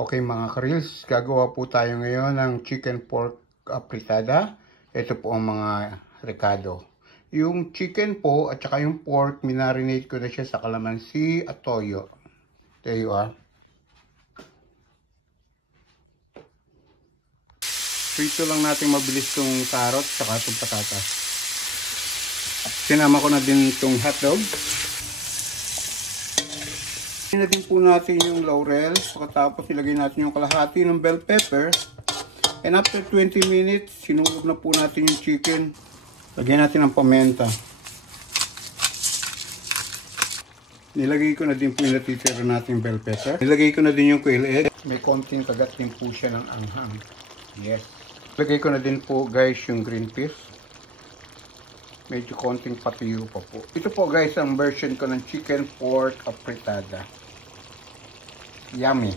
Okay mga karils, gagawa po tayo ngayon ng chicken pork apritada. Ito po ang mga rekado. Yung chicken po at saka yung pork, minarinate ko na siya sa kalamansi at toyo. Tayo Prito lang natin mabilis tong carrot at saka itong patatas. Sinama ko na din itong hotdog. Ilagay na din po natin yung laurel, pagkatapos ilagay natin yung kalahati ng bell pepper. And after 20 minutes, sinulog na po natin yung chicken. Lagyan natin ng pamenta. Nilagay ko na din po yung natitira natin bell pepper. Nilagay ko na din yung quail egg. May konting kagat din po siya ng anghang. Yes. Lagay ko na din po guys yung green peas. Medyo konting patiyo pa po. Ito po guys ang version ko ng chicken pork apritada. Yummy.